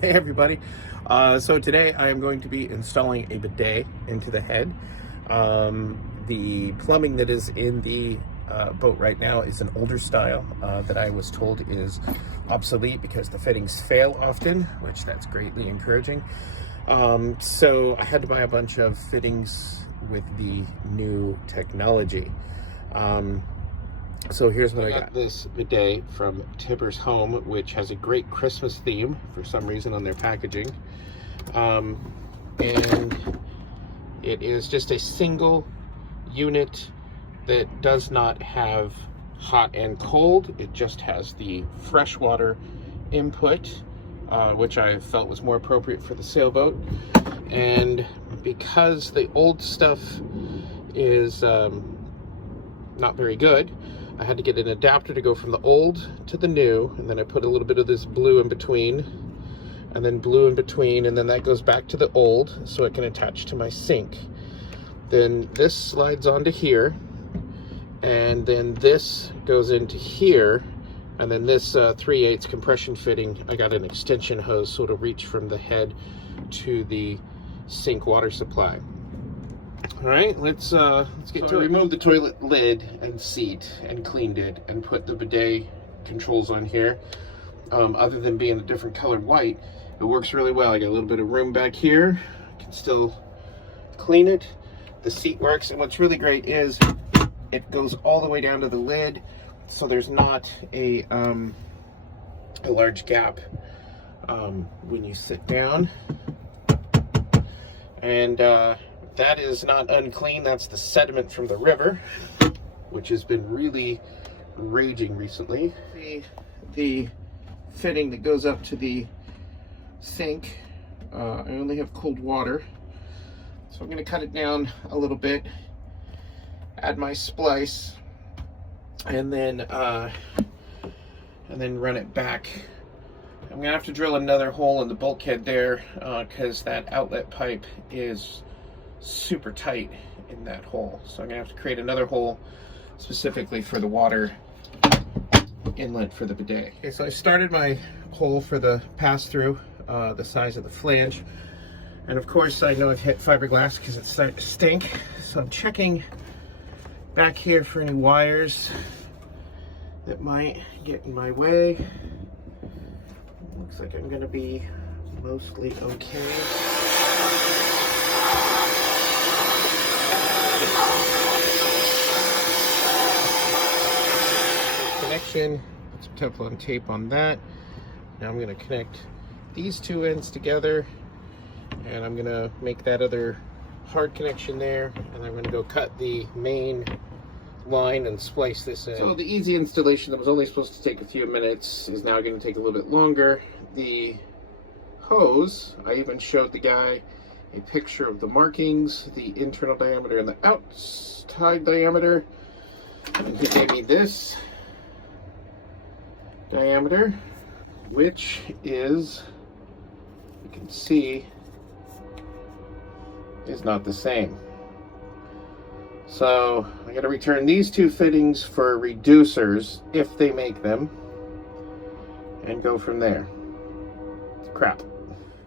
Hey everybody. So today I am going to be installing a bidet into the head. The plumbing that is in the boat right now is an older style that I was told is obsolete because the fittings fail often, which that's greatly encouraging. So I had to buy a bunch of fittings with the new technology. So here's what I got. This bidet from Tibbers Home, which has a great Christmas theme for some reason on their packaging. And it is just a single unit that does not have hot and cold. It just has the freshwater input, which I felt was more appropriate for the sailboat. And because the old stuff is not very good, I had to get an adapter to go from the old to the new, and then I put a little bit of this blue in between, and then blue in between, and then that goes back to the old so it can attach to my sink. Then this slides onto here, and then this goes into here, and then this 3/8 compression fitting, I got an extension hose so it'll reach from the head to the sink water supply. All right, let's get to it. I removed the toilet lid and seat and cleaned it and put the bidet controls on here. Other than being a different colored white, it works really well. I got a little bit of room back here. I can still clean it. The seat works, and what's really great is it goes all the way down to the lid, so there's not a large gap when you sit down. And that is not unclean. That's the sediment from the river, which has been really raging recently. The fitting that goes up to the sink, I only have cold water, so I'm going to cut it down a little bit, add my splice, and then run it back. I'm going to have to drill another hole in the bulkhead there because that outlet pipe is super tight in that hole. So I'm gonna have to create another hole specifically for the water inlet for the bidet. Okay, so I started my hole for the pass-through, the size of the flange. And of course I know I've hit fiberglass because it's starting to stink. So I'm checking back here for any wires that might get in my way. Looks like I'm gonna be mostly okay. Connection, some Teflon tape on that. Now I'm going to connect these two ends together, and I'm going to make that other hard connection there, and I'm going to go cut the main line and splice this in. So the easy installation that was only supposed to take a few minutes is now going to take a little bit longer. The hose, I even showed the guy a picture of the markings, the internal diameter and the outside diameter, and he gave me this diameter, which is, you can see, is not the same. So I got to return these two fittings for reducers if they make them, and go from there. Crap.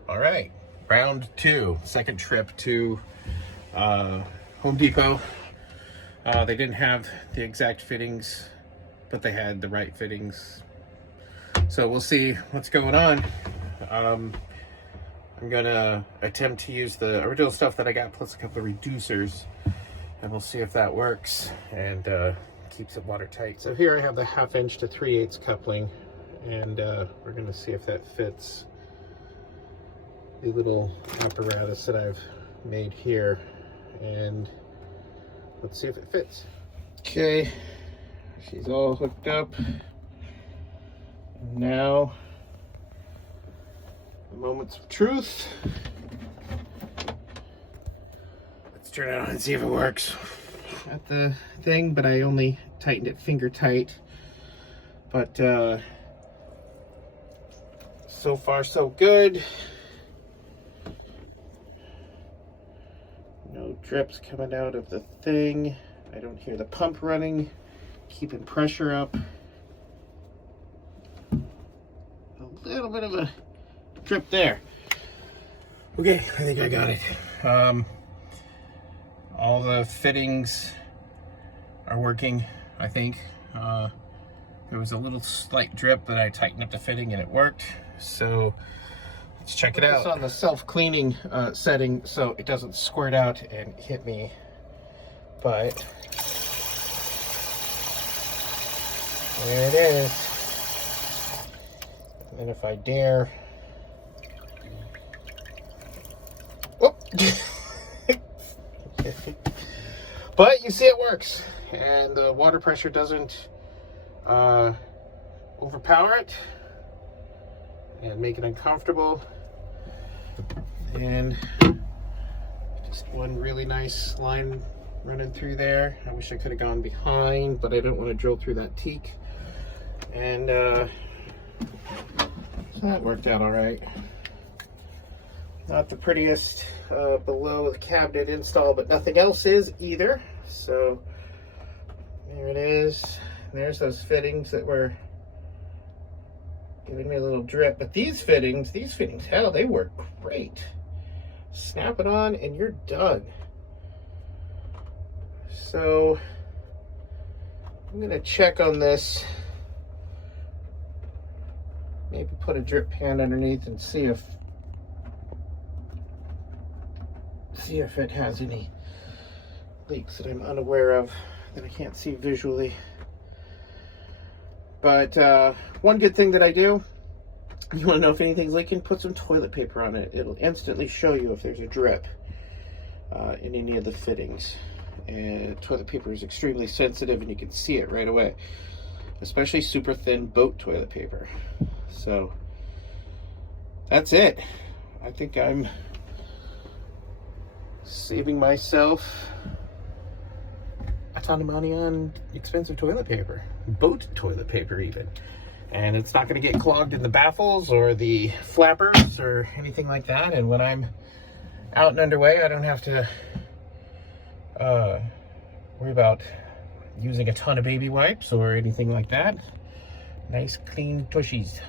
All right. Round two, second trip to Home Depot. They didn't have the exact fittings, but they had the right fittings. So we'll see what's going on. I'm gonna attempt to use the original stuff that I got plus a couple of reducers, and we'll see if that works and keeps it watertight. So here I have the 1/2 inch to 3/8 coupling, and we're gonna see if that fits the little apparatus that I've made here, and let's see if it fits. Okay, she's all hooked up. Now, the moments of truth. Let's turn it on and see if it works. Got the thing, but I only tightened it finger tight. But so far so good. No drips coming out of the thing. I don't hear the pump running, keeping pressure up. A little bit of a drip there. Okay, I think I got it. All the fittings are working, I think. There was a little slight drip, but I tightened up the fitting and it worked. So let's check it out. It's on the self-cleaning setting so it doesn't squirt out and hit me. But there it is. And if I dare... Whoop! But you see it works. And the water pressure doesn't overpower it and make it uncomfortable. And just one really nice line running through there. I wish I could have gone behind, but I don't want to drill through that teak. And so that worked out all right. Not the prettiest below the cabinet install, but nothing else is either. So there it is. There's those fittings that were giving me a little drip. But these fittings, hell, they work great. Snap it on and you're done. So I'm gonna check on this. Maybe put a drip pan underneath and see if it has any leaks that I'm unaware of that I can't see visually. But one good thing that I do, you want to know if anything's leaking, put some toilet paper on it. It'll instantly show you if there's a drip in any of the fittings. And toilet paper is extremely sensitive and you can see it right away, especially super thin boat toilet paper. So that's it. I think I'm saving myself a ton of money on expensive toilet paper, boat toilet paper even. And it's not going to get clogged in the baffles or the flappers or anything like that. And when I'm out and underway, I don't have to worry about using a ton of baby wipes or anything like that. Nice clean tushies.